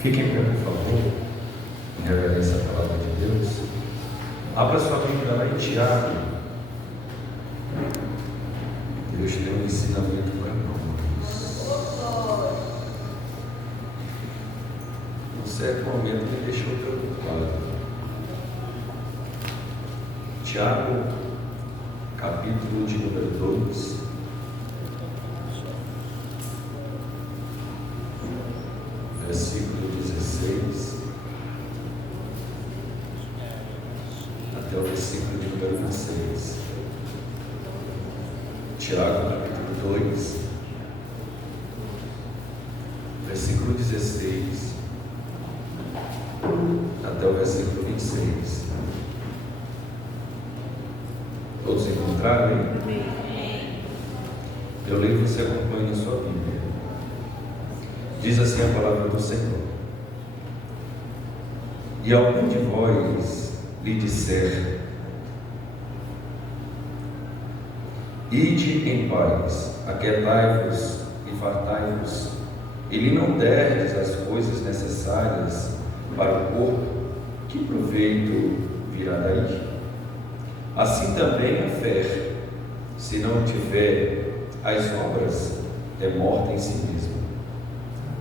Fiquem em pé, por favor, em reverência à palavra de Deus. Abra sua Bíblia lá em Tiago. Deus tem um ensinamento para nós. Num certo momento me deixou preocupado. Tiago, capítulo de número 2. Versículo 16 até o versículo de número 26. Tiago, capítulo 2, versículo 16 até o versículo 26. Todos encontraram aí? Eu leio e você acompanha na sua Bíblia. Diz assim a palavra do Senhor: e algum de vós lhe disser: ide em paz, aquietai-vos e fartai-vos, e lhe não derdes as coisas necessárias para o corpo, que proveito virá daí? Assim também a fé, se não tiver as obras, é morta em si mesma.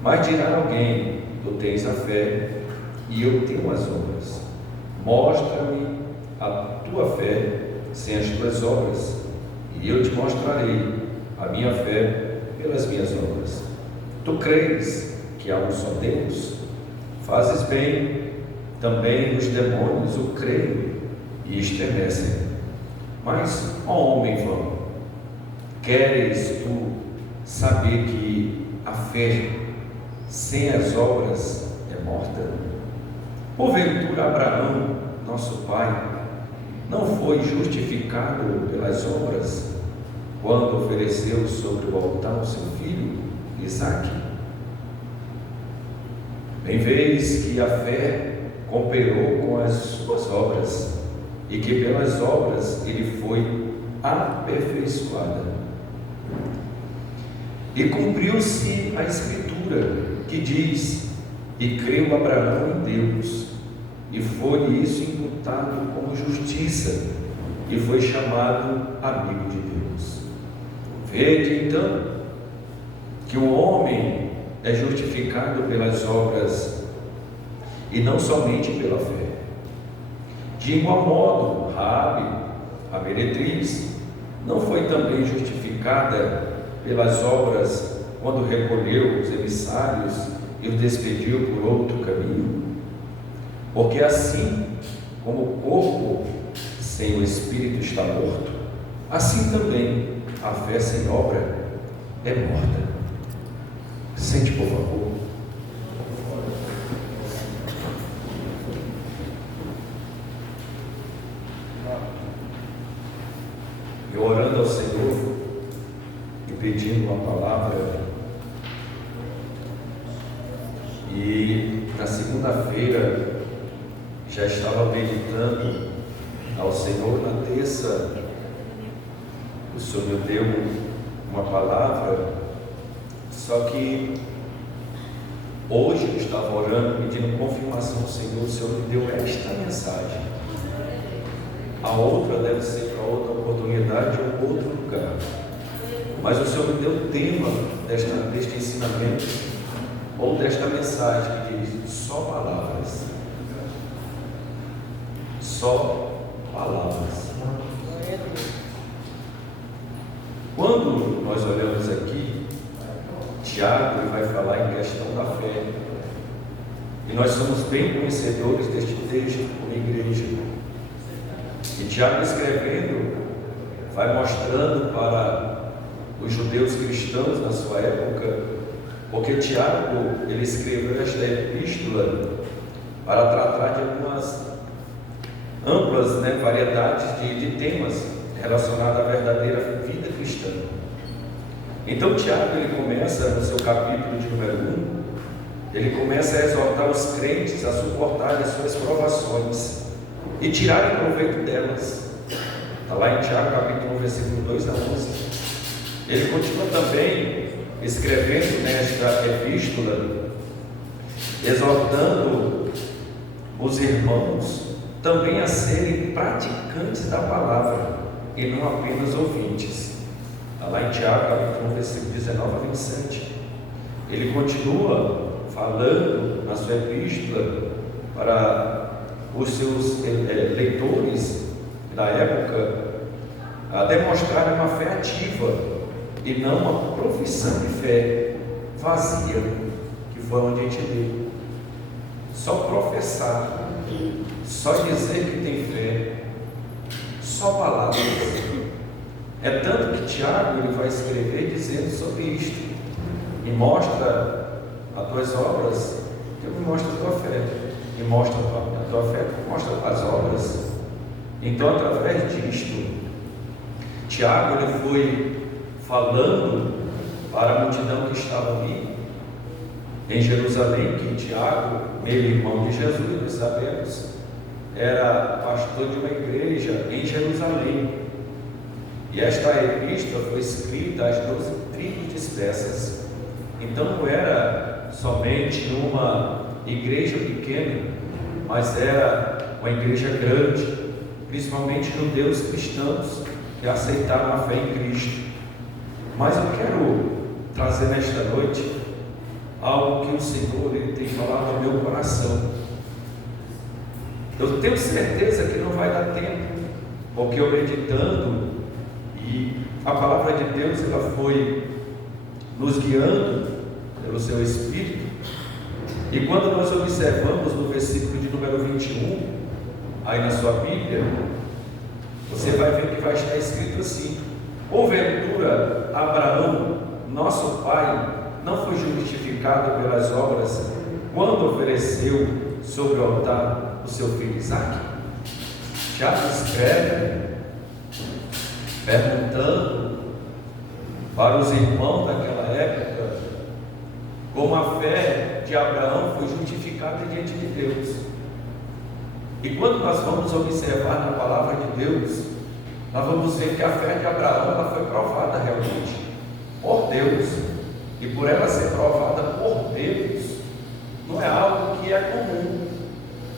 Mas dirá alguém: tu tens a fé e eu tenho as obras. Mostra-me a tua fé sem as tuas obras, e eu te mostrarei a minha fé pelas minhas obras. Tu crees que há um só Deus? Fazes bem, também os demônios o creem e estremecem. Mas, ó homem vão, queres tu saber que a fé sem as obras é morta? Porventura Abraão, nosso pai, não foi justificado pelas obras quando ofereceu sobre o altar o seu filho Isaque? Bem vês que a fé cooperou com as suas obras, e que pelas obras ele foi aperfeiçoada. E cumpriu-se a Escritura, que diz: e creu Abraão em Deus, e foi isso imputado como justiça, e foi chamado amigo de Deus. Vede então que o homem é justificado pelas obras e não somente pela fé. De igual modo, Raabe, a meretriz, não foi também justificada pelas obras quando recolheu os emissários e os despediu por outro caminho? Porque assim como o corpo sem o espírito está morto, assim também a fé sem obra é morta. Sente, por favor. Eu orando ao Senhor e pedindo uma palavra, e na segunda-feira já estava meditando ao Senhor. Na terça o Senhor me deu uma palavra, só que hoje eu estava orando, pedindo confirmação ao Senhor. O Senhor me deu esta mensagem. A outra deve ser para outra oportunidade ou outro lugar, mas o Senhor me deu o tema deste ensinamento, ou desta mensagem, que diz: só palavras. Só palavras. Quando nós olhamos aqui, Tiago vai falar em questão da fé, e nós somos bem conhecedores deste texto como igreja. E Tiago, escrevendo, vai mostrando para os judeus cristãos na sua época, porque Tiago, ele escreveu esta epístola para tratar de algumas amplas variedades de temas relacionados à verdadeira vida cristã. Então Tiago, ele começa no seu capítulo de número 1, ele começa a exortar os crentes a suportarem as suas provações e tirarem proveito delas. Está lá em Tiago capítulo 1, versículo 2 a 11. Ele continua também escrevendo nesta epístola exortando os irmãos também a serem praticantes da palavra e não apenas ouvintes. Está lá em Tiago, capítulo 1, versículo 19 a 27. Ele continua falando na sua epístola para os seus leitores da época a demonstrarem uma fé ativa e não uma profissão de fé vazia, que foi onde a gente leu. Só professar, só dizer que tem fé, só palavras. É tanto que Tiago ele vai escrever dizendo sobre isto: me mostra as tuas obras, eu me mostro a tua fé, me mostra a tua fé, mostra as obras. Então, através disto, Tiago ele foi falando para a multidão que estava ali em Jerusalém, que Tiago, meio-irmão de Jesus, nós sabemos, era pastor de uma igreja em Jerusalém. E esta epístola foi escrita às 12 tribos dispersas. Então não era somente uma igreja pequena, mas era uma igreja grande, principalmente judeus cristãos que aceitaram a fé em Cristo. Mas eu quero trazer nesta noite algo que o Senhor ele tem falado ao meu coração. Eu tenho certeza que não vai dar tempo, porque eu meditando e a palavra de Deus ela foi nos guiando pelo seu Espírito. E quando nós observamos no versículo de número 21, aí na sua Bíblia, você vai ver que vai estar escrito assim: porventura Abraão, nosso pai, não foi justificado pelas obras quando ofereceu sobre o altar o seu filho Isaque? Tiago escreve perguntando para os irmãos daquela época como a fé de Abraão foi justificada diante de Deus. E quando nós vamos observar na palavra de Deus, nós vamos ver que a fé de Abraão ela foi provada realmente por Deus. E por ela ser provada por Deus, não é algo que é comum.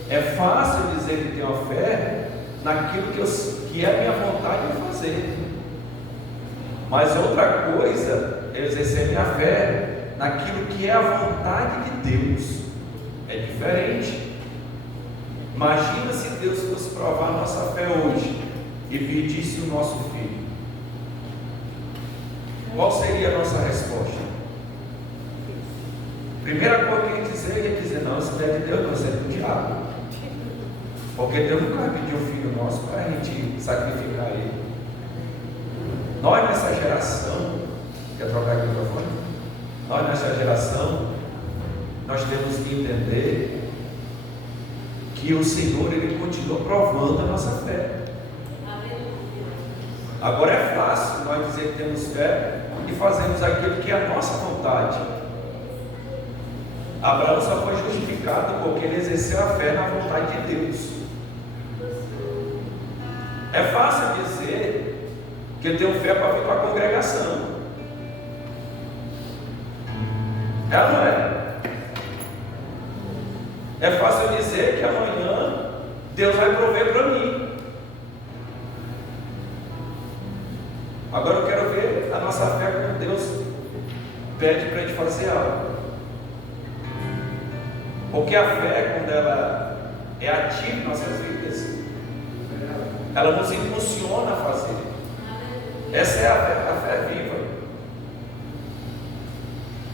É fácil dizer que tenho a fé naquilo que é a minha vontade de fazer. Mas outra coisa é exercer minha fé naquilo que é a vontade de Deus. É diferente. Imagina se Deus fosse provar a nossa fé hoje e pedisse o nosso filho. Qual seria a nossa resposta? Primeira coisa que a gente dizer, não, isso não é de Deus, não, isso é do diabo. Porque Deus nunca vai pedir um filho nosso para a gente sacrificar ele. Nós nessa geração, quer trocar aqui o microfone? Nós nessa geração, nós temos que entender que o Senhor ele continua provando a nossa fé. Agora é fácil nós dizer que temos fé e fazemos aquilo que é a nossa vontade. Abraão só foi justificado porque ele exerceu a fé na vontade de Deus. É fácil dizer que eu tenho fé para vir para a congregação. É ou não é? É fácil dizer que amanhã Deus vai prover para mim. Agora eu quero ver a nossa fé como Deus pede para a gente fazer algo. Porque a fé, quando ela é ativa em nossas vidas, ela nos impulsiona a fazer. Essa é a fé viva.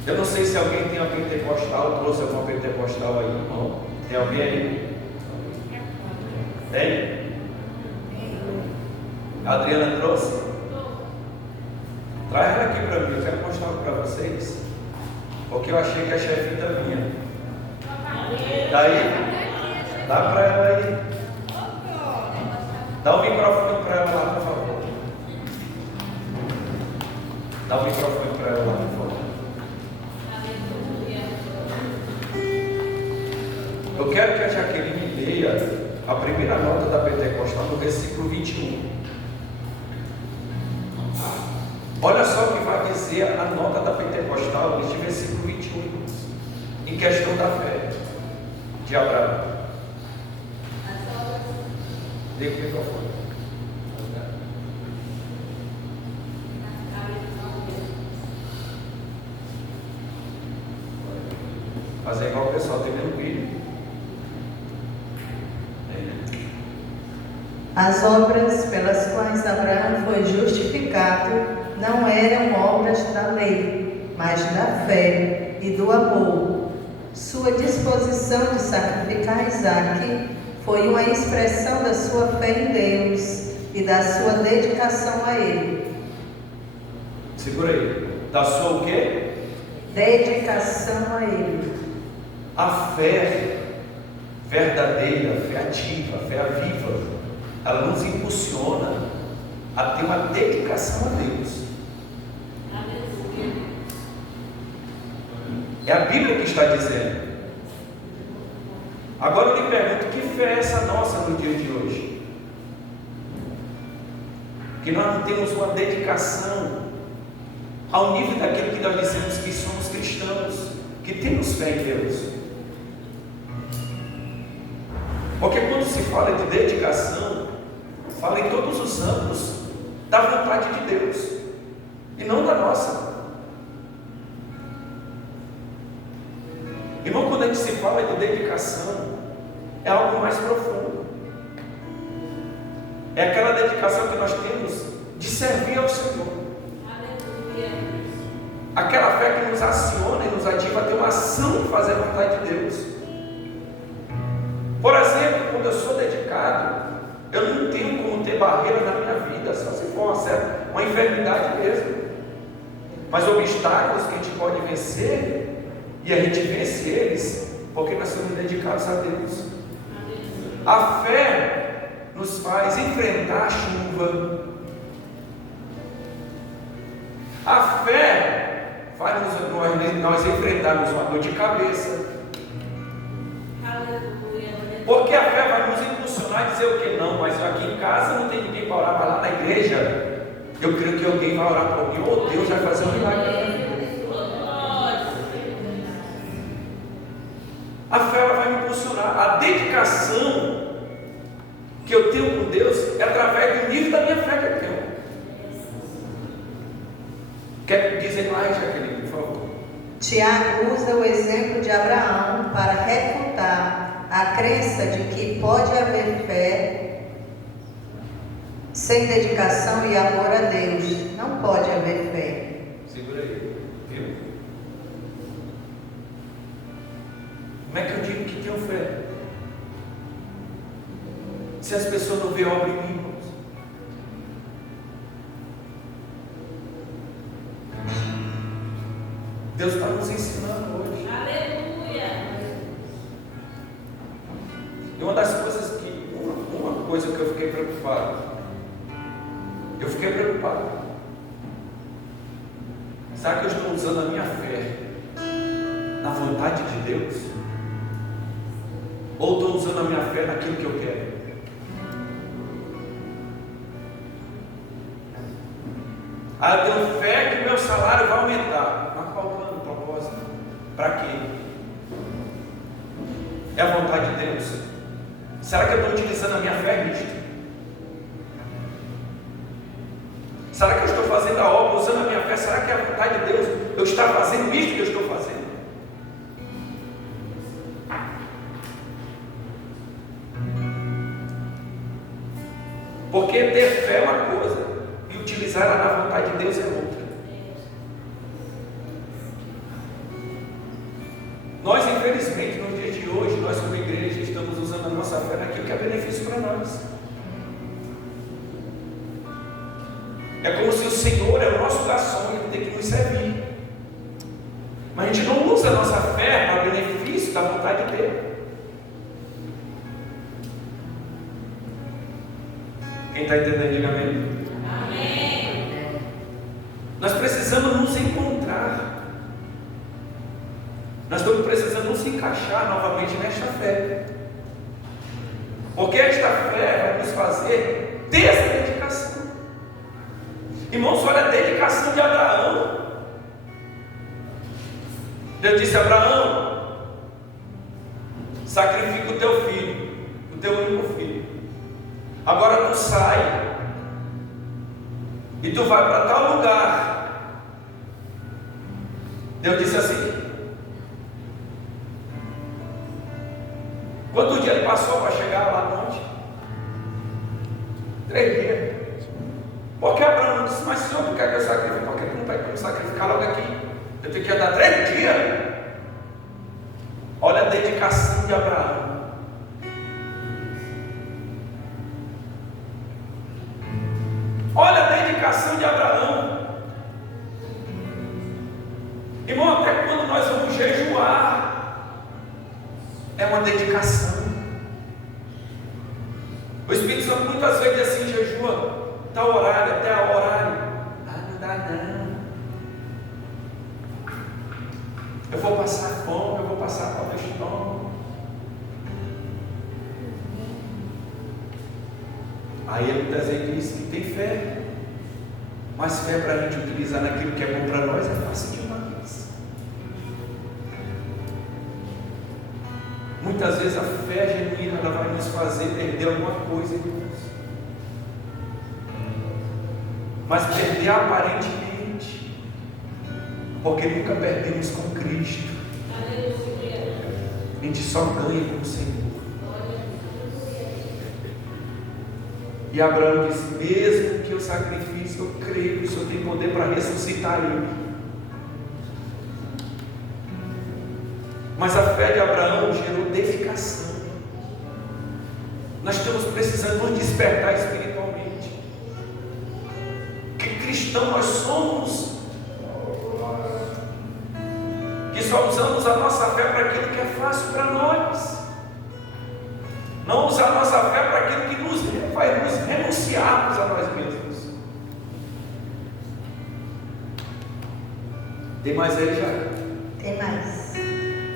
Eu não sei se alguém tem uma pentecostal, trouxe alguma pentecostal aí, irmão. Tem alguém aí? Tem? A Adriana trouxe? Traz ela aqui para mim, eu quero mostrar para vocês. Porque eu achei que a chefita vinha. Daí, dá para ela aí. Dá o microfone para ela lá, por favor. Dá o microfone para ela lá, por favor. Eu quero que a Jaqueline leia a primeira nota da Pentecostal no versículo 21. Olha só o que vai dizer a nota da Pentecostal neste versículo 21, em questão da fé. de Abraão. Liga o microfone. Fazer igual o pessoal tem menos filho. As obras pelas quais Abraão foi justificado não eram obras da lei, mas da fé e do amor. Sua disposição de sacrificar Isaque foi uma expressão da sua fé em Deus e da sua dedicação a Ele. Segura aí. Da sua o quê? Dedicação a Ele. A fé verdadeira, a fé ativa, a fé viva, ela nos impulsiona a ter uma dedicação a Deus. É a Bíblia que está dizendo. Agora eu lhe pergunto, que fé é essa nossa no dia de hoje? Que nós não temos uma dedicação ao nível daquilo que nós dizemos que somos cristãos, que temos fé em Deus. Porque quando se fala de dedicação, fala em todos os âmbitos da vontade de Deus e não da nossa. Irmão, quando a gente se fala de dedicação, é algo mais profundo. É aquela dedicação que nós temos de servir ao Senhor. Aquela fé que nos aciona e nos ativa a ter uma ação de fazer a vontade de Deus. Por exemplo, quando eu sou dedicado, eu não tenho como ter barreiras na minha vida, só se for uma enfermidade mesmo. Mas obstáculos que a gente pode vencer, e a gente vence eles, porque nós somos dedicados a Deus. A fé nos faz enfrentar a chuva. A fé faz nós enfrentarmos uma dor de cabeça. Porque a fé vai nos impulsionar a dizer o que? Não, mas aqui em casa não tem ninguém para orar, mas lá na igreja eu creio que alguém vai orar para alguém, ou Deus vai fazer um milagre. A fé ela vai me impulsionar. A dedicação que eu tenho com Deus é através do nível da minha fé que eu tenho. Quer dizer mais, Jaqueline, por favor? Tiago usa o exemplo de Abraão para refutar a crença de que pode haver fé sem dedicação e amor a Deus. Não pode haver fé. Segura aí, viu? Como é que eu digo que tenho fé? Se as pessoas não veem obra em mim, irmãos. Deus está nos ensinando hoje. Aleluia! E uma das coisas uma coisa que eu fiquei preocupado. Será que eu estou usando a minha fé na vontade de Deus? Ou estou usando a minha fé naquilo que eu quero? Eu tenho fé que meu salário vai aumentar. Mas qual o plano, propósito? Para quê? É a vontade de Deus? Será que eu estou utilizando a minha fé nisto? Será que eu estou fazendo a obra usando a minha fé? Será que é a vontade de Deus? Eu estou fazendo isto que eu estou fazendo? Porque ter fé é uma coisa e utilizar ela na vontade de Deus é outra. Nós, infelizmente, nos dias de hoje, nós como igreja estamos usando a nossa fé naquilo que é benefício para nós. É como se o Senhor é o nosso garçom e Ele tem que nos servir. Mas a gente não usa a nossa fé para benefício da vontade dele. Quem está entendendo, diga amém. Amém. Nós precisamos nos encontrar. Nós estamos precisando nos encaixar novamente nesta fé. Porque esta fé vai nos fazer ter essa dedicação. Irmãos, olha a dedicação de Abraão. Deus disse a Abraão: sacrifica o teu filho, o teu único filho. Agora tu sai e tu vai para tal lugar. Deus disse assim: quanto dia ele passou para chegar lá no monte? 3 dias. Porque Abraão disse: mas Senhor, tu quer que eu sacrifique? Por que tu não pede para me sacrificar logo aqui? Eu tenho que andar 3 dias. Olha a dedicação de Abraão. Olha a dedicação de Abraão. Irmão, até quando nós vamos jejuar, é uma dedicação. O Espírito Santo muitas vezes diz assim: jejua tal horário, até a horário. Não dá não. Eu vou passar fome, eu vou passar mal no estômago. Aí ele desenho diz que tem fé, mas fé para a gente utilizar naquilo que é bom para nós é fácil demais. Muitas vezes a fé genuína ela vai nos fazer perder alguma coisa, irmãos. Mas perder aparentemente, porque nunca perdemos com Cristo. A gente só ganha com o Senhor. E Abraão disse: mesmo que eu sacrifique, eu creio que o Senhor tem poder para ressuscitar ele. Mas a fé de Abraão gerou dedicação. Nós estamos precisando nos despertar espiritualmente. Que cristão nós somos, que só usamos a nossa fé para aquilo que é fácil para nós, não usar a nossa fé para aquilo que vai nos renunciarmos a nós mesmos. Tem mais aí já? Tem mais.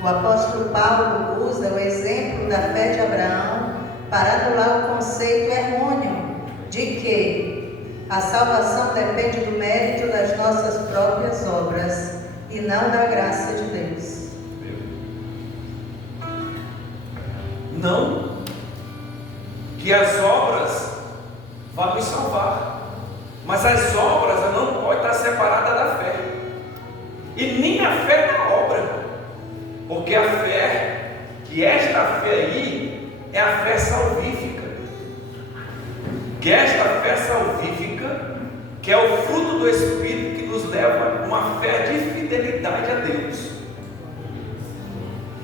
O apóstolo Paulo usa o exemplo da fé de Abraão para anular o conceito errôneo de que a salvação depende do mérito das nossas próprias obras e não da graça de Deus. Não que as obras vão nos salvar, mas as obras não podem estar separadas da fé, e nem a fé da obra, porque a fé, que esta fé aí é a fé salvífica, que esta fé salvífica, que é o fruto do Espírito que nos leva a uma fé de fidelidade a Deus.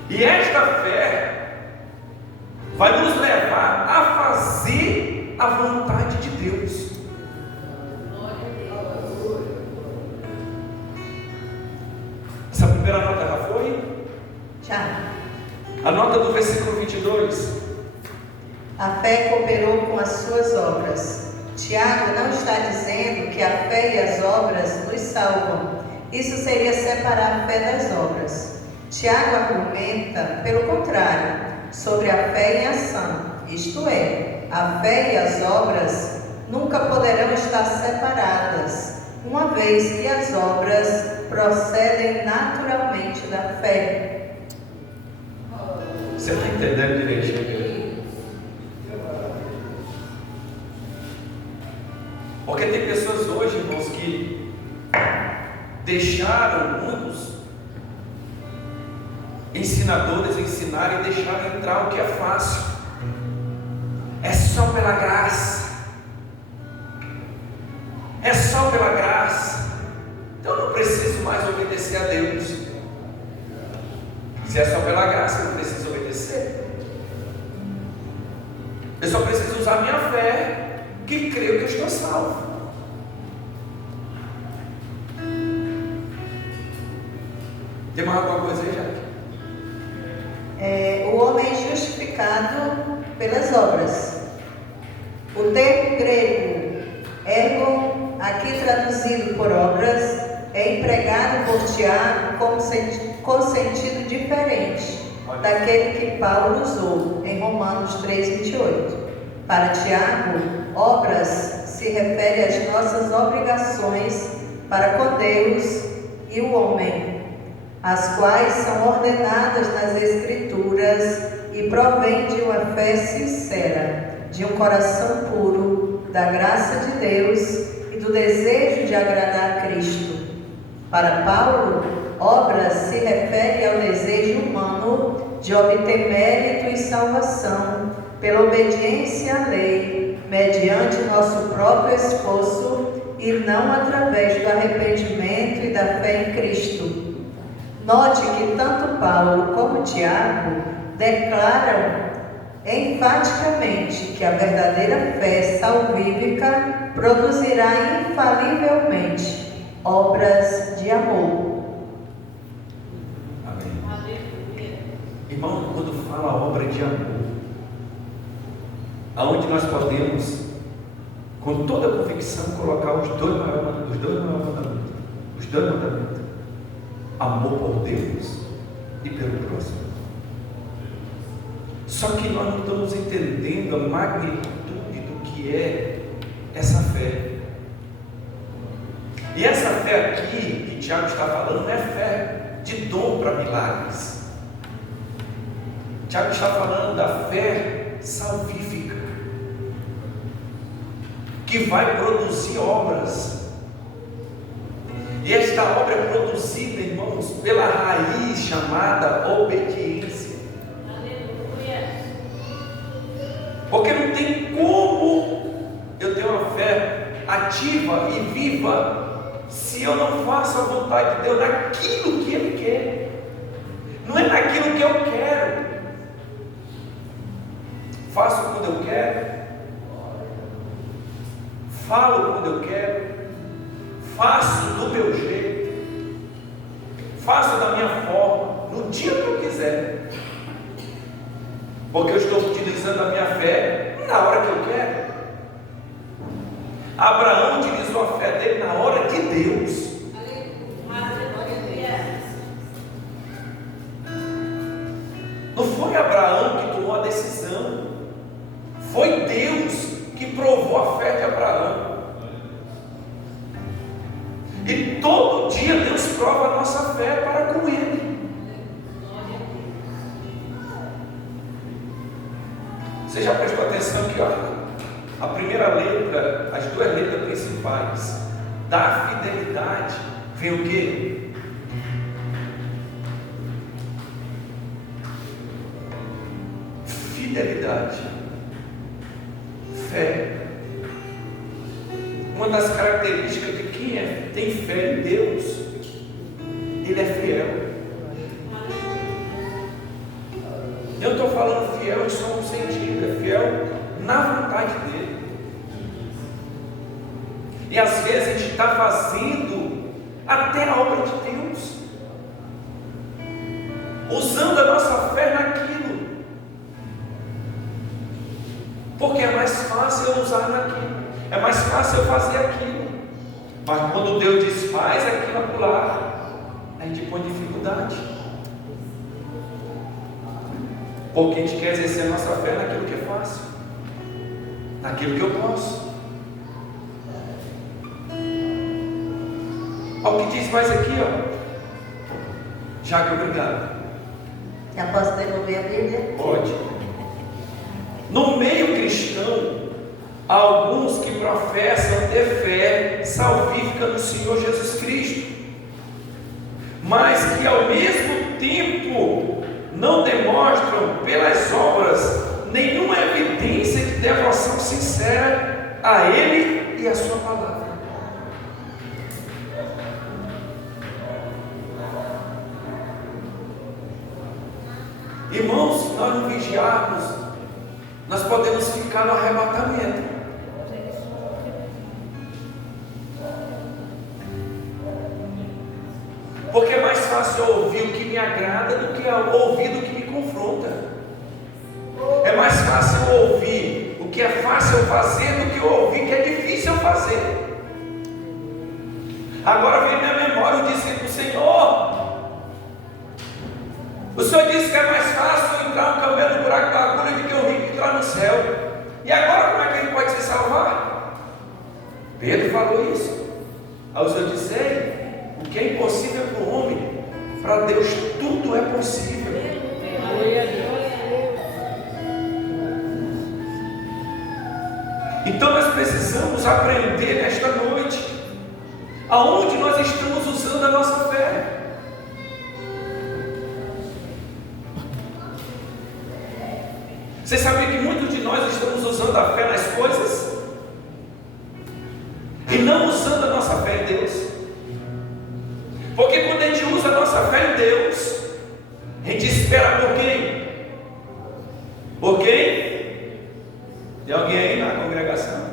E esta fé vai nos levar a fazer a vontade de Deus. Essa primeira nota já foi? Já. A nota do versículo 22. A fé cooperou com as suas obras. Tiago não está dizendo que a fé e as obras nos salvam. Isso seria separar a fé das obras. Tiago argumenta, pelo contrário, sobre a fé em ação, isto é, a fé e as obras nunca poderão estar separadas, uma vez que as obras procedem naturalmente da fé. Você está entendendo direitinho? Porque tem pessoas hoje, irmãos, que deixaram muitos ensinadores ensinarem e deixaram entrar o que é fácil. É só pela graça. É só pela graça. Então eu não preciso mais obedecer a Deus. Se é só pela graça, eu não preciso obedecer. Eu só preciso usar minha fé, que creio que eu estou salvo. Tem mais alguma coisa aí, Jaque? O homem é justificado pelas obras. O termo grego ergon, aqui traduzido por obras, é empregado por Tiago com sentido diferente daquele que Paulo usou em Romanos 3,28. Para Tiago, obras se refere às nossas obrigações para com Deus e o homem, as quais são ordenadas nas Escrituras e provém de uma fé sincera, de um coração puro, da graça de Deus e do desejo de agradar a Cristo. Para Paulo, obra se refere ao desejo humano de obter mérito e salvação pela obediência à lei, mediante nosso próprio esforço e não através do arrependimento e da fé em Cristo. Note que tanto Paulo como Tiago declaram enfaticamente que a verdadeira fé salvífica produzirá infalivelmente obras de amor. Amém. Aleluia. Irmão, quando fala obra de amor, aonde nós podemos, com toda a convicção, colocar os dois maiores mandamentos: amor por Deus e pelo próximo. Só que nós não estamos entendendo a magnitude do que é essa fé. E essa fé aqui que Tiago está falando não é fé de dom para milagres. Tiago está falando da fé salvífica, que vai produzir obras. E esta obra é produzida, irmãos, pela raiz chamada obediência. Aleluia. Porque não tem como eu ter uma fé ativa e viva se eu não faço a vontade de Deus naquilo que Ele quer. Não é naquilo que eu quero. Faço quando eu quero, falo quando eu quero, faço do meu jeito, faço da minha forma, no dia que eu quiser, porque eu estou utilizando a minha fé na hora que eu quero. Abraão utilizou a fé dele na hora de Deus. Aleluia. Não foi Abraão que tomou a decisão, foi Deus que provou a fé de Abraão. E todo dia Deus prova a nossa fé para com Ele. Você já prestou atenção que a primeira letra, as duas letras principais da fidelidade, vem o quê? Fidelidade, fé. Uma das características de quem tem fé em Deus, ele é fiel. Eu não estou falando fiel em só um sentido, é fiel na vontade dele. E às vezes a gente está fazendo até a obra de Deus, usando a nossa fé naquilo, porque é mais fácil eu usar naquilo, é mais fácil eu fazer aquilo. Mas quando Deus diz faz aquilo acolá, a gente põe dificuldade, porque a gente quer exercer a nossa fé naquilo que é fácil, naquilo que eu posso. Olha o que diz mais aqui, Jaque, obrigado. Já posso devolver a Bíblia? Pode. No meio cristão, há alguns que professam ter fé salvífica no Senhor Jesus Cristo, mas que ao mesmo tempo não demonstram pelas obras nenhuma evidência de devoção sincera a Ele e a sua palavra. Irmãos, se nós não vigiarmos, nós podemos ficar no arrebatamento. Porque é mais fácil eu ouvir o que me agrada do que ouvir do que me confronta. É mais fácil eu ouvir o que é fácil eu fazer do que eu ouvir o que é difícil eu fazer. Agora vem minha memória o discípulo: Senhor, o Senhor disse que é mais fácil entrar um camelo no buraco da agulha do que o rico entrar no céu. E agora como é que ele pode se salvar? Pedro falou isso. Aí o Senhor disse: o que é impossível para o homem, para Deus tudo é possível. precisamos aprender nesta noite aonde nós estamos usando a nossa fé. Você sabia que muitos de nós estamos usando a fé nas coisas e não usando a nossa fé em Deus? Porque quando a gente usa a nossa fé em Deus, a gente espera por quem? Por quem? Tem alguém aí na congregação?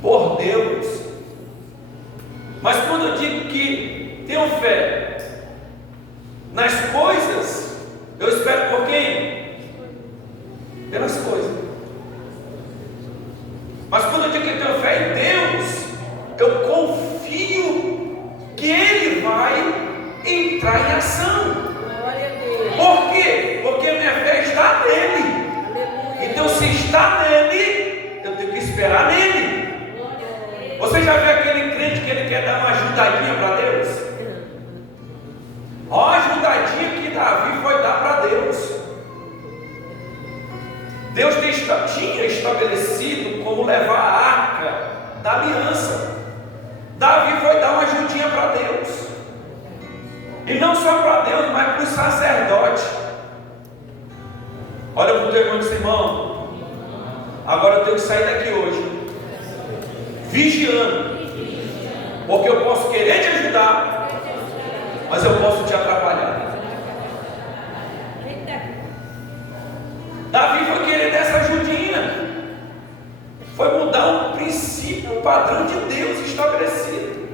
Por Deus. Mas quando eu digo que tenho fé nas coisas, eu espero por quem? Pelas coisas. Mas quando eu digo que tenho fé em Deus, eu confio que Ele vai entrar em ação. Por quê? Porque minha fé está nele. Então, se está nele, eu tenho que esperar nele. Você já viu aquele crente que ele quer dar uma ajudadinha para Deus? Olha a ajudadinha que Davi foi dar para Deus. Deus tinha estabelecido como levar a arca da aliança. Davi foi dar uma ajudinha para Deus. E não só para Deus, mas para os sacerdotes. Olha para o teu irmão e disse: irmão, agora eu tenho que sair daqui hoje vigiando, porque eu posso querer te ajudar, mas eu posso te atrapalhar. Davi foi querer dessa ajudinha, foi mudar um princípio, um padrão de Deus estabelecido,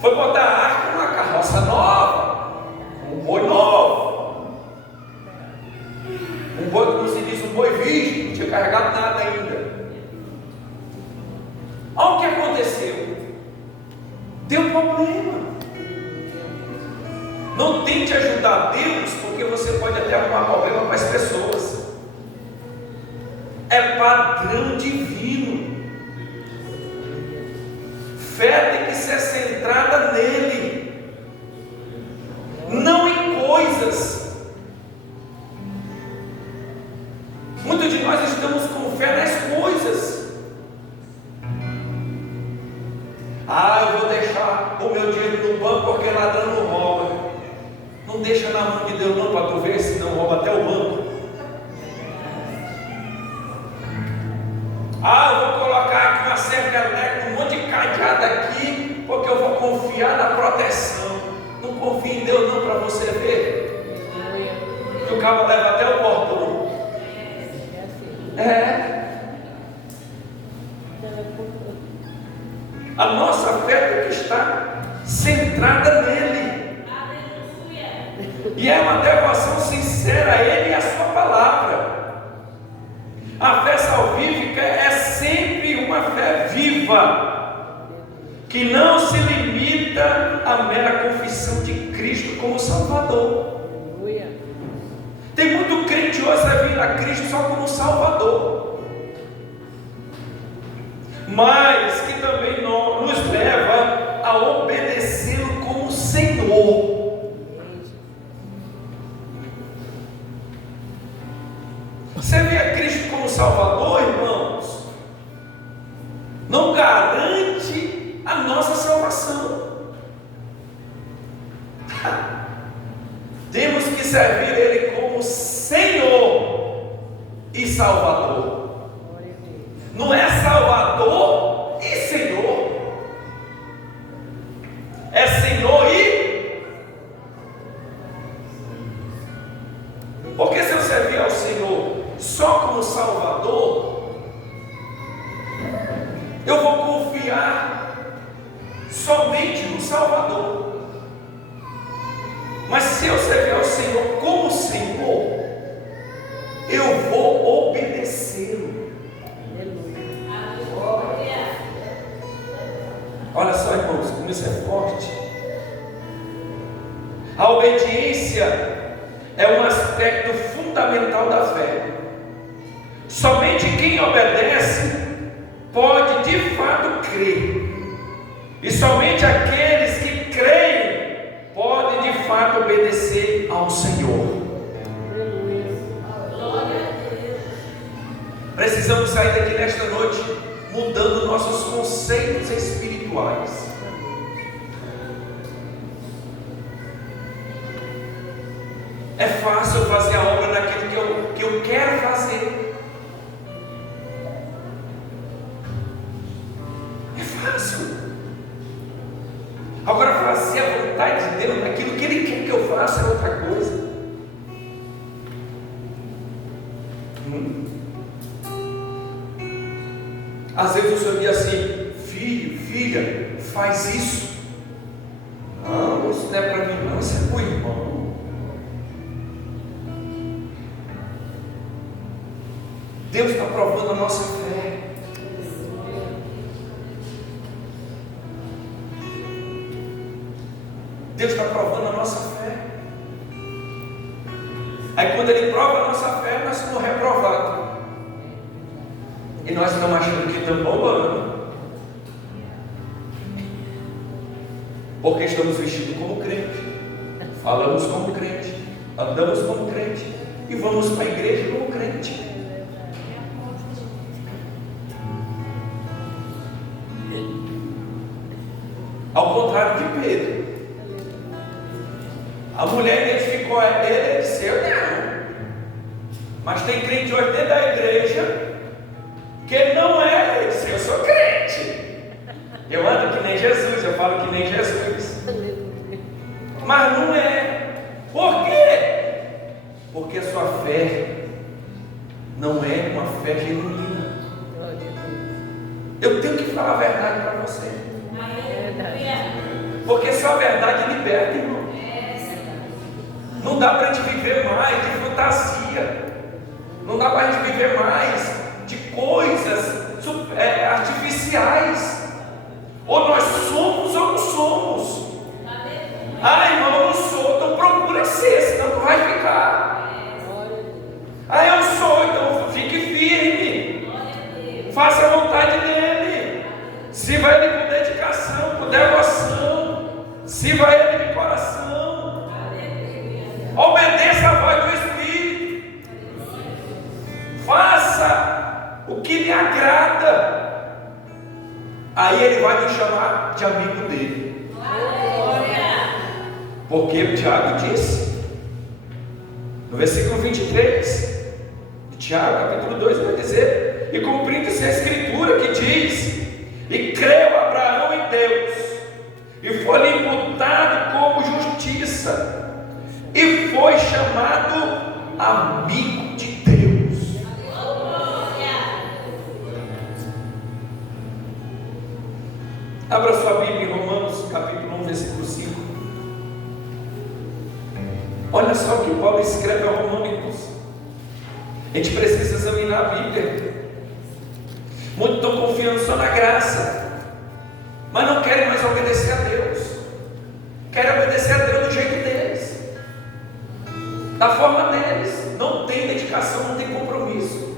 foi botar a arca numa carroça nova, um boi novo, um boi, como se diz, um boi virgem, não tinha carregado nada ainda. Olha o que aconteceu, deu problema. Não tente ajudar Deus, porque você pode até arrumar problema com as pessoas. É padrão divino. Fé tem que ser centrada nele, não em coisas. Muitos de nós estamos com fé nas coisas. Eu vou deixar o meu dinheiro no banco porque ladrão não rouba. Não deixa na mão de Deus não, para tu ver, se não rouba até o banco. Eu vou colocar aqui uma cerca elétrica, um monte de cadeado aqui, porque eu vou confiar na proteção. Não confie em Deus não, para você ver que o cabo leva até o portão. A nossa fé tem que estar centrada nele. E é uma devoção sincera a Ele e a Sua palavra. A fé salvífica é sempre uma fé viva, que não se limita à mera confissão de Cristo como Salvador. Tem muito crente hoje a vir a Cristo só como Salvador, mas que também nos leva a obedecê-lo como Senhor. Você vê a Cristo como Salvador, irmãos, não garante a nossa salvação. Temos que servir Ele como Senhor e Salvador. Não é Salvador e Senhor, é Senhor e... Porque se eu servir ao Senhor só como Salvador, eu vou confiar somente no Salvador. Mas se eu servir ao Senhor como Senhor, eu vou obedecê-lo. Olha só, irmãos, como isso é forte. A obediência é um aspecto fundamental da fé. Somente quem obedece pode de fato crer, e somente aqueles que creem podem de fato obedecer ao Senhor. Precisamos sair daqui nesta noite mudando nossos conceitos espirituais. É fácil fazer a obra naquilo que eu quero fazer. É fácil. Agora, fazer a vontade de Deus naquilo que Ele quer que eu faça é outra coisa. Às vezes o Senhor diz assim: filho, filha, faz isso. Não, isso não é para mim, não, isso é para o irmão. Deus está provando a nossa fé. Deus está provando a nossa fé. Aí quando Ele prova a nossa fé, nós somos reprovados. E nós estamos achando que estamos bombando. Porque estamos vestidos como crente, falamos como crente, andamos como crente e vamos para a igreja como crente. Ao contrário de Pedro, a mulher identificou ele e disse: eu não. Mas tem crente hoje dentro da igreja que não é, ele disse: eu sou crente. Eu ando que nem Jesus, eu falo que nem Jesus. Mas não é. Por quê? Porque a sua fé não é uma fé genuína. Eu tenho que falar a verdade para você. Porque só a verdade liberta, irmão. Não dá para a gente viver mais de fantasia. Não dá para a gente viver mais de coisas artificiais. Ou nós somos ou não somos. Ah, irmão, eu não sou. Então procura ser, senão tu vai ficar. Ah, eu sou, então fique firme. Faça a vontade dele. Sirva ele com dedicação, com devoção. Sirva ele de coração. Obedeça a voz do Espírito. Faça o que lhe agrada. Aí ele vai nos chamar de amigo dele. Porque o Tiago disse, no versículo 23 de Tiago, capítulo 2, vai dizer: e cumprindo-se a escritura que diz: e creu Abraão em Deus, e foi-lhe imputado como justiça, e foi chamado amigo de Deus. Abra sua Bíblia em Romanos, capítulo 1, versículo 5. Olha só o que Paulo escreve aos Romanos. A gente precisa examinar a Bíblia. Muitos estão confiando só na graça, mas não querem mais obedecer a Deus. Querem obedecer a Deus do jeito deles, da forma deles. Não tem dedicação, não tem compromisso.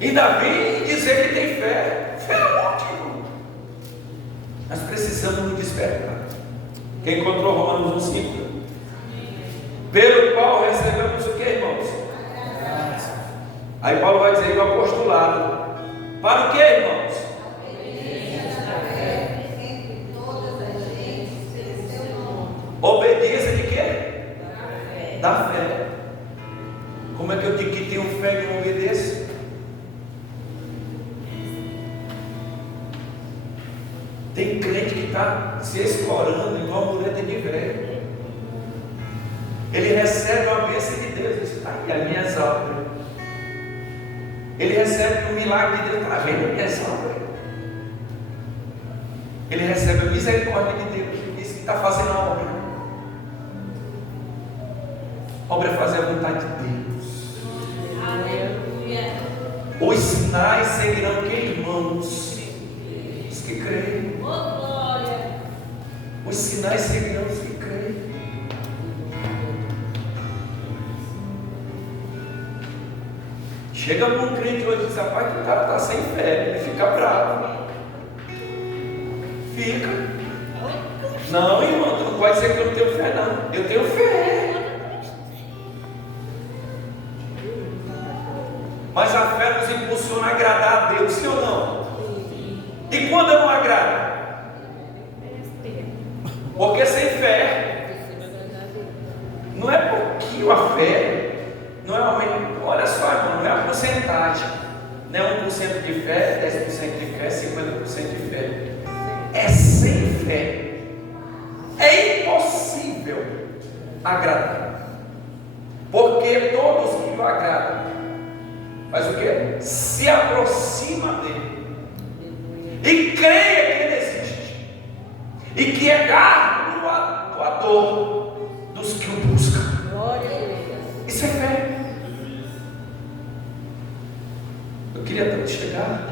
Ainda vem dizer que tem fé. Fé é ótimo. Nós precisamos nos despertar. Quem encontrou Romanos 1,5? Pelo qual recebemos o que, irmãos? Aí Paulo vai dizer: o apostolado. Para o que, irmãos? Obediência de quê? Da fé. Como é que eu digo que tenho fé e não obedeço? Tem crente que está se escorando igual a mulher de velho. Ele recebe a bênção de Deus e diz: está aí as minhas obras. Ele recebe o milagre de Deus, está vendo as minhas obras. Ele recebe a misericórdia de Deus e diz que está fazendo a obra. A obra é fazer a vontade de Deus. Aleluia. Os sinais seguirão que, irmãos? Os que creem. Os sinais seguirão os que creem. Chega para um crente hoje e diz: rapaz, tu está sem fé. Ele fica bravo. Fica. Não, irmão, tu não pode dizer que eu não tenho fé, não. Eu tenho fé. Mas a fé nos impulsiona a agradar a Deus, sim ou não? E quando eu não agrado? Porque sem fé, não é pouquinho a fé, não é aumento. Olha só, irmão, não é a porcentagem, não é 1% de fé, 10% de fé, 50% de fé. É sem fé. É impossível agradar. Porque todos que o agradam, faz o quê? Se aproxima dele. E creia que ele existe. E que é doador dos que o buscam. Isso é fé. Eu queria tanto chegar.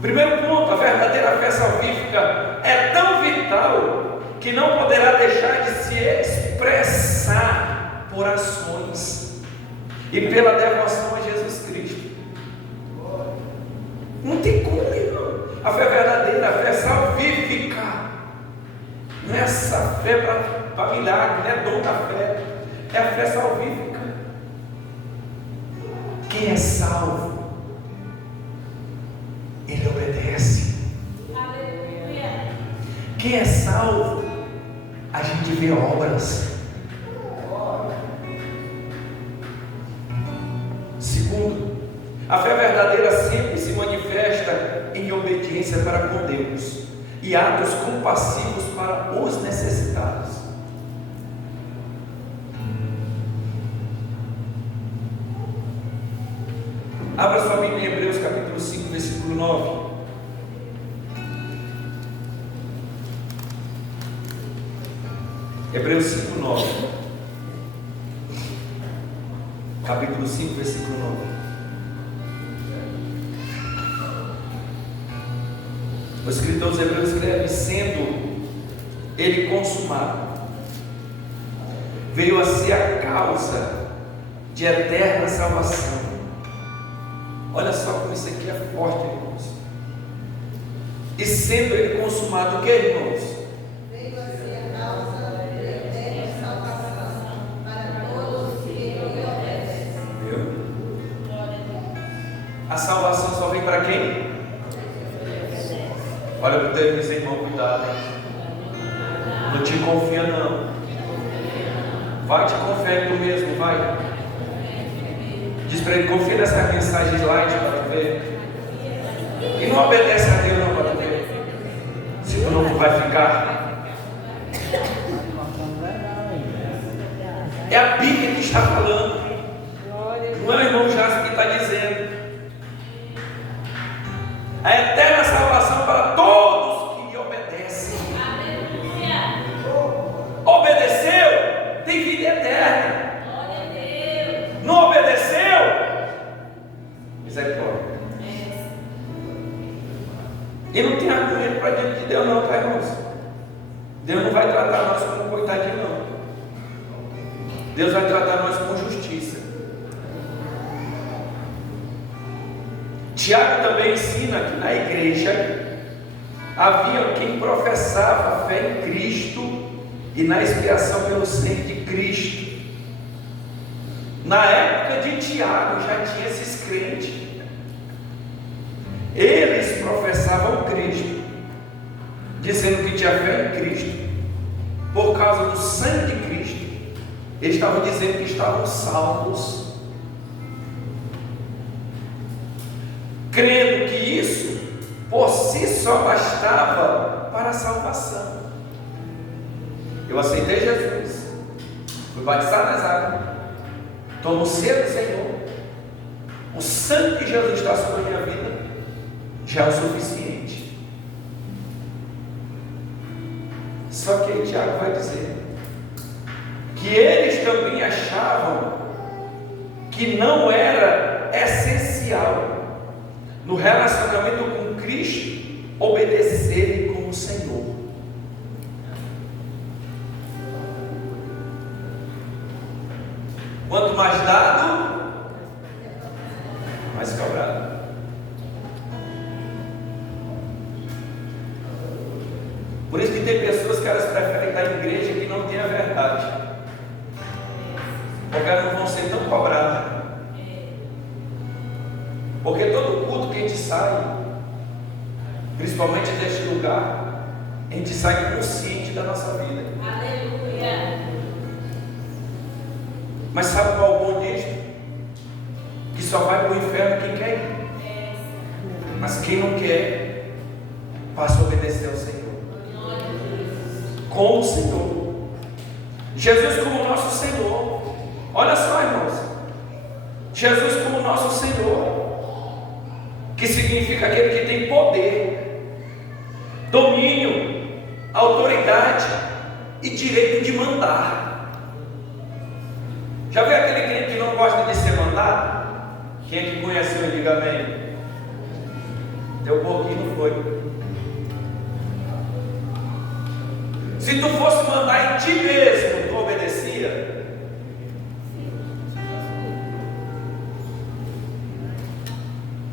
Primeiro ponto, a verdadeira fé salvífica é tão vital que não poderá deixar de se expressar por ações e pela devoção a Jesus Cristo. Não tem como, irmão. A fé verdadeira, a fé salvífica, não é essa fé para milagre, não é dom da fé, é a fé salvífica. Quem é salvo, ele obedece. Aleluia. Quem é salvo, a gente vê obras. Segundo, a fé verdadeira sempre se manifesta em obediência para com Deus e atos compassivos para os necessitados. Abra sua Bíblia em Hebreus capítulo 5, versículo 9. Hebreus 5, 9. Capítulo 5, versículo 9. O escritor dos Hebreus escreve: sendo ele consumado, veio a ser a causa de eterna salvação. Olha só como isso aqui é forte, irmãos. E sendo ele consumado, o que, irmãos? Veio a ser a causa de eterna salvação para todos que lhe obedecem. Viu? A salvação só vem para quem? Olha para o teu irmão, cuidado. Não te confia não. Vai te confiar em tu mesmo, vai. Diz para ele, confia nessa mensagem slide para tu ver. E não obedece a Deus não para tu ver. Se tu não, tu vai ficar. É a Bíblia que está falando. Não é o irmão Jasper que está dizendo. A eterna salvação para todos que lhe obedecem. Aleluia. Obedeceu, tem vida eterna. Glória a Deus. Não obedeceu, misericórdia. E não tem argumento para diante de Deus não, tá, irmãos? Deus não vai tratar nós como coitadinho não. Deus vai tratar nós com justiça. Tiago também ensina que na igreja havia quem professava a fé em Cristo e na expiação pelo sangue de Cristo. Na época de Tiago já tinha esses crentes. Eles professavam Cristo, dizendo que tinha fé em Cristo, por causa do sangue de Cristo. Eles estavam dizendo que estavam salvos, crendo que isso por si só bastava para a salvação. Eu aceitei Jesus, fui batizado nas águas, estou no seio do Senhor, o sangue de Jesus está sobre a minha vida, já é o suficiente. Só que aí Tiago vai dizer que eles também achavam que não era essencial no relacionamento com Cristo obedecer como Senhor. Quanto mais dado, mais cobrado. Por isso que tem pessoas que elas preferem estar em igreja que não tem a verdade, porque elas não vão ser tão cobradas. Porque todo culto que a gente sai, principalmente deste lugar, a gente sai consciente da nossa vida. Aleluia. Mas sabe qual é o bom disso? Que só vai para o inferno quem quer ir. Mas quem não quer, passa a obedecer ao Senhor. Com o Senhor. Jesus como nosso Senhor. Olha só, irmãos. Jesus como nosso Senhor, que significa aquele que tem poder, domínio, autoridade e direito de mandar. Já viu aquele cliente que não gosta de ser mandado? Quem é que conheceu ele? Diga amém. Deu um pouquinho, não foi? Se tu fosse mandar em ti mesmo, tu obedecia?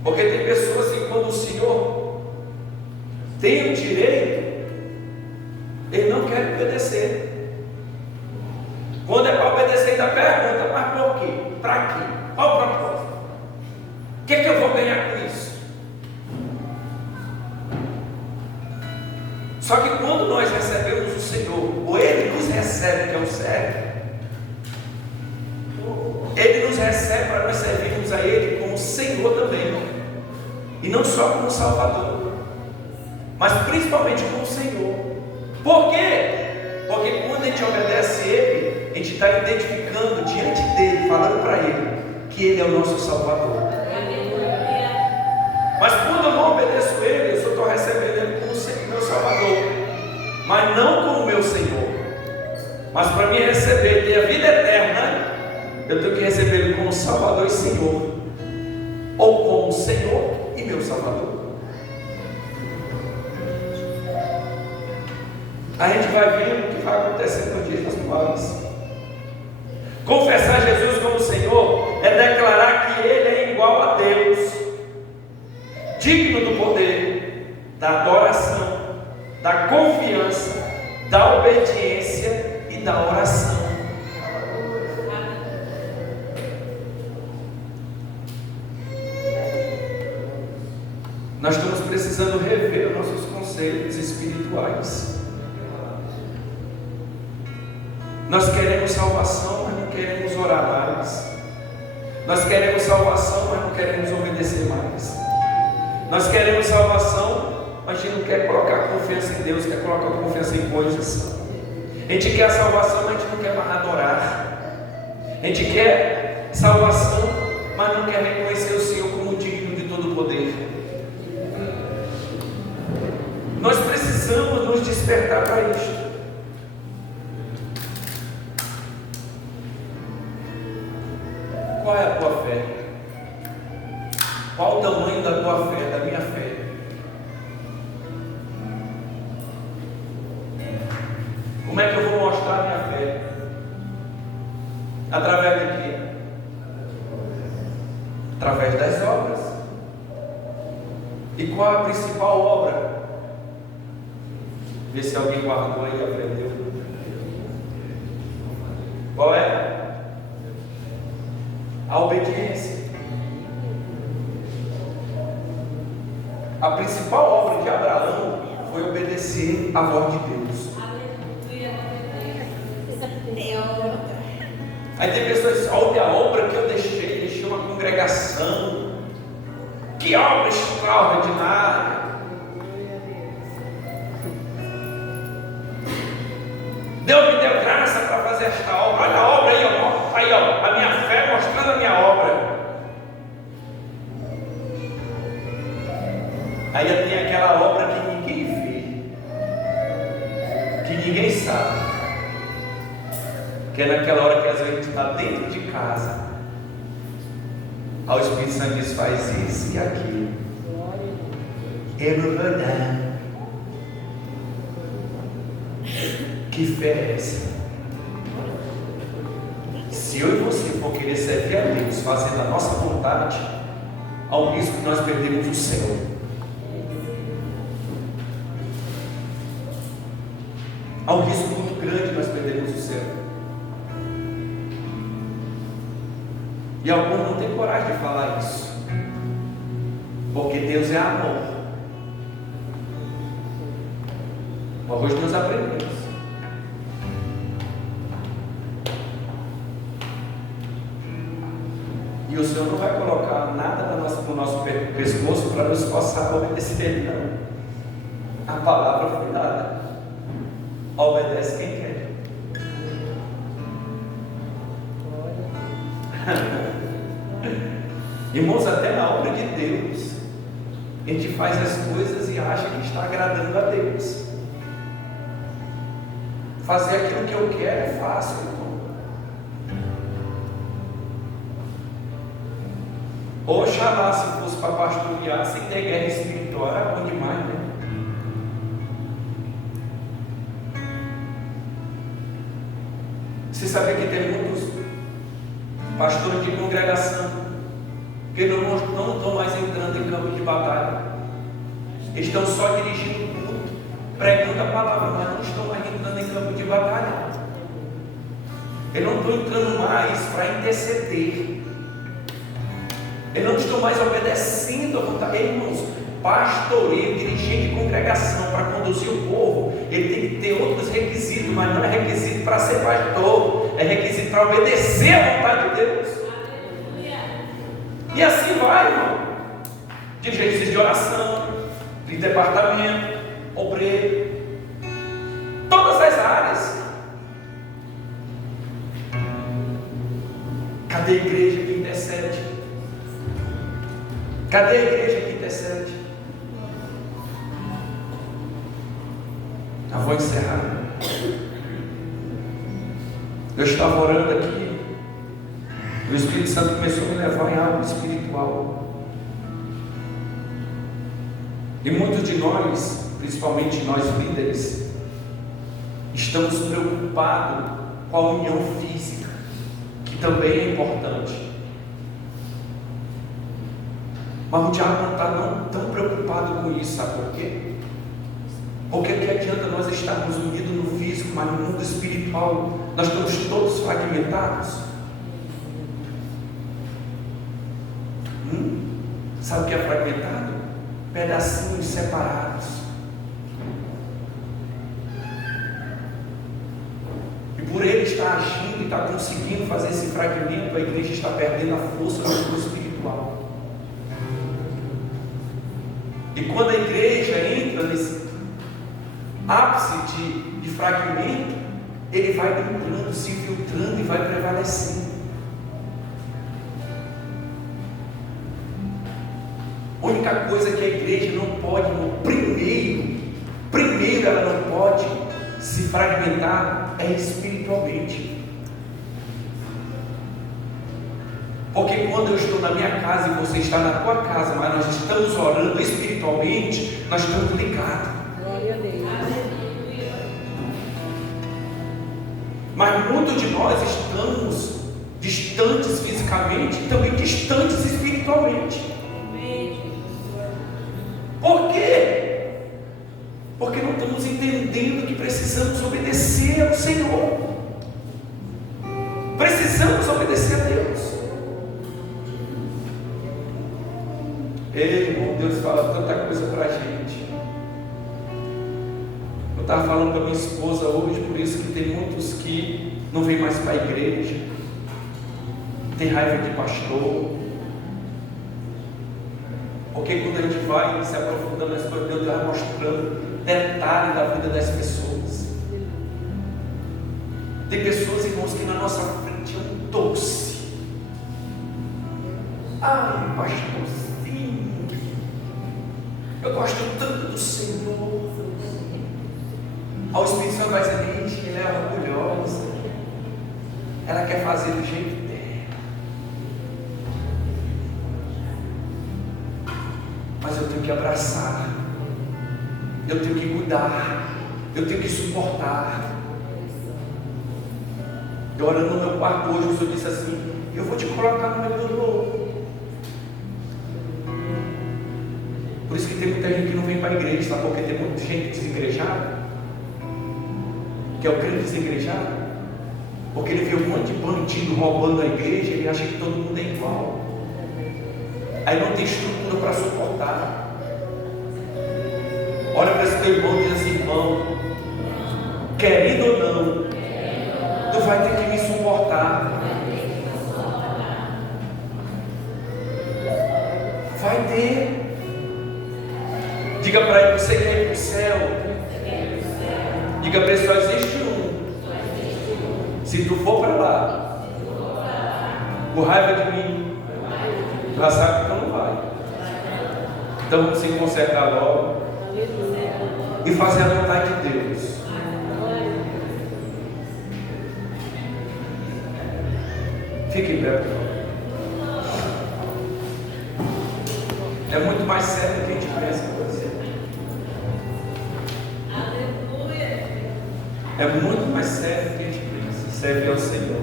Porque tem pessoas que quando o Senhor tem o direito, ele não quer obedecer. Quando é para obedecer, ainda pergunta, mas por quê? Para quê? Qual o propósito? O que é que eu vou ganhar com isso? Só que quando nós recebemos o Senhor, ou Ele nos recebe, que é o servo, Ele nos recebe para nós servirmos a Ele como Senhor também. E não só como Salvador, mas principalmente como Senhor. Por quê? Porque quando a gente obedece a Ele, a gente está identificando diante dEle, falando para Ele que Ele é o nosso Salvador. Mas quando eu não obedeço a Ele, eu só estou recebendo Ele como meu Salvador, mas não como meu Senhor. Mas para mim receber e ter a vida eterna, eu tenho que receber Ele como Salvador e Senhor, ou como Senhor e meu Salvador. A gente vai vendo o que vai acontecer nos dias das palavras. Confessar Jesus como Senhor é declarar que Ele é igual a Deus, digno do poder, da adoração, da confiança, da obediência e da oração. Nós estamos precisando rever os nossos conceitos espirituais. Nós queremos salvação, mas não queremos orar mais. Nós queremos salvação, mas não queremos obedecer mais. Nós queremos salvação, mas a gente não quer colocar confiança em Deus, quer colocar confiança em coisas. A gente quer a salvação, mas a gente não quer mais adorar. A gente quer salvação, mas não quer reconhecer o Senhor como digno de todo o poder. Nós precisamos nos despertar para isto. Qual é a tua fé? Qual o tamanho da tua fé, da minha fé? Como é que eu vou mostrar a minha fé? Através de quê? Através das obras. E qual é a principal obra? Vê se alguém guardou aí e aprendeu. Qual é? A obediência. A principal obra de Abraão foi obedecer à voz de Deus. Aí tem pessoas que dizem, olha a obra que eu deixei uma congregação. Que obra extraordinária. Deus me deu graça para fazer esta obra. Olha a obra aí, ó, a minha fé mostrando a minha obra. Aí tem aquela obra que ninguém vê, que ninguém sabe, que é naquela hora que às vezes a gente está dentro de casa. Aí o Espírito Santo diz, faz isso e aquilo. Eu não vou dar. Que fé é essa? Se eu e você for querer servir a Deus fazendo a nossa vontade, há um risco que nós perdemos o céu. Há um risco muito grande de nós perdermos o céu. E alguns não têm coragem de falar isso, porque Deus é amor. O arroz nós aprendemos. E o Senhor não vai colocar nada no nosso pescoço para nos forçar a obedecer Ele, não. A palavra foi dada. Obedece quem quer. Irmãos, até na obra de Deus, a gente faz as coisas e acha que está agradando a Deus. Fazer aquilo que eu quero é fácil, irmão. Oxalá se fosse para pastorear sem ter guerra espiritual, era bom demais, né? Você sabia que tem muitos pastores de congregação que não estão mais entrando em campo de batalha. Eles estão só dirigindo o culto, pregando a palavra, mas não estão mais entrando em campo de batalha. Eles não estão entrando mais para interceder. Eles não estão mais obedecendo a vontade. Irmãos, pastoreio, dirigente de congregação, para conduzir o povo, ele tem que ter outros requisitos, mas não é requisito para ser pastor, é requisito para obedecer à vontade de Deus. E assim vai, irmão. Dirigentes de oração, de departamento, obreiro, todas as áreas. Cadê a igreja que intercede? Cadê a igreja que intercede? Eu vou encerrar. Eu estava orando aqui, o Espírito Santo começou a me levar em algo espiritual. E muitos de nós, principalmente nós líderes, estamos preocupados com a união física, que também é importante. Mas o diabo não está tão preocupado com isso, sabe por quê? Porque que adianta nós estarmos unidos no físico, mas no mundo espiritual nós estamos todos fragmentados? Sabe o que é fragmentado? Pedacinhos separados. E por ele estar agindo e estar conseguindo fazer esse fragmento, a igreja está perdendo a força do mundo espiritual. E quando a igreja entra nesse ápice de fragmento, ele vai entrando, se filtrando e vai prevalecendo. A única coisa que a igreja não pode, primeiro ela não pode se fragmentar é espiritualmente. Porque quando eu estou na minha casa e você está na tua casa, mas nós estamos orando espiritualmente, nós estamos ligados. Glória a Deus. Mas muitos de nós estamos distantes fisicamente e também distantes espiritualmente. Por quê? Porque não estamos entendendo que precisamos obedecer ao Senhor. Precisamos obedecer a Deus. Ei, irmão, Deus fala tanta coisa para a gente. Eu estava falando com a minha esposa hoje, por isso que tem muitos que não vêm mais para a igreja, tem raiva de pastor. Porque quando a gente vai se aprofundando nas coisas, Deus vai mostrando detalhes da vida das pessoas. Tem pessoas, irmãos, que na nossa frente é um doce. Ai, pastorzinho, eu gosto tanto do Senhor. Aí o Espírito Santo vai dizer, gente, ela é orgulhosa. Ela quer fazer do jeito dela. Mas eu tenho que abraçar, eu tenho que cuidar, eu tenho que suportar. Eu orando no meu quarto hoje, o Senhor disse assim, eu vou te colocar no meu novo. Por isso que tem muita gente que não vem para a igreja, sabe? Porque tem muita gente desengrejada, que é o grande desengrejado, porque ele vê um monte de bandido roubando a igreja, ele acha que todo mundo é igual. Aí não tem estrutura para suportar. Olha para esse teu irmão e diz assim, irmão, querendo ou não, tu vai ter que me suportar. Vai ter. Diga para ele, você quer ir para o céu? Diga para ele, só existe um. Se tu for para lá, por raiva de mim, já sabe que tu não vai. Então vamos se consertar logo e fazer a vontade de Deus. Fique em pé, por favor. É muito mais sério do que a gente pensa, por exemplo. É muito mais sério do que a gente pensa. Serve ao Senhor.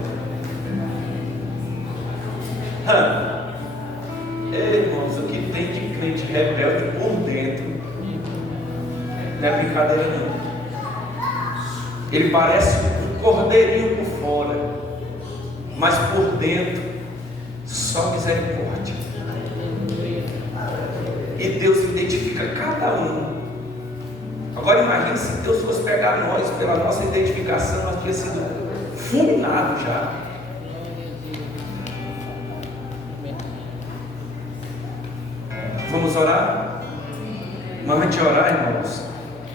Ei, irmãos, o que tem de crente rebelde por dentro não é brincadeira não. Ele parece um cordeirinho por fora, mas por dentro só misericórdia. E Deus identifica cada um. Agora imagine se Deus fosse pegar nós pela nossa identificação, nós tínhamos sido fulminados já. Vamos orar? Mas antes de orar, irmãos,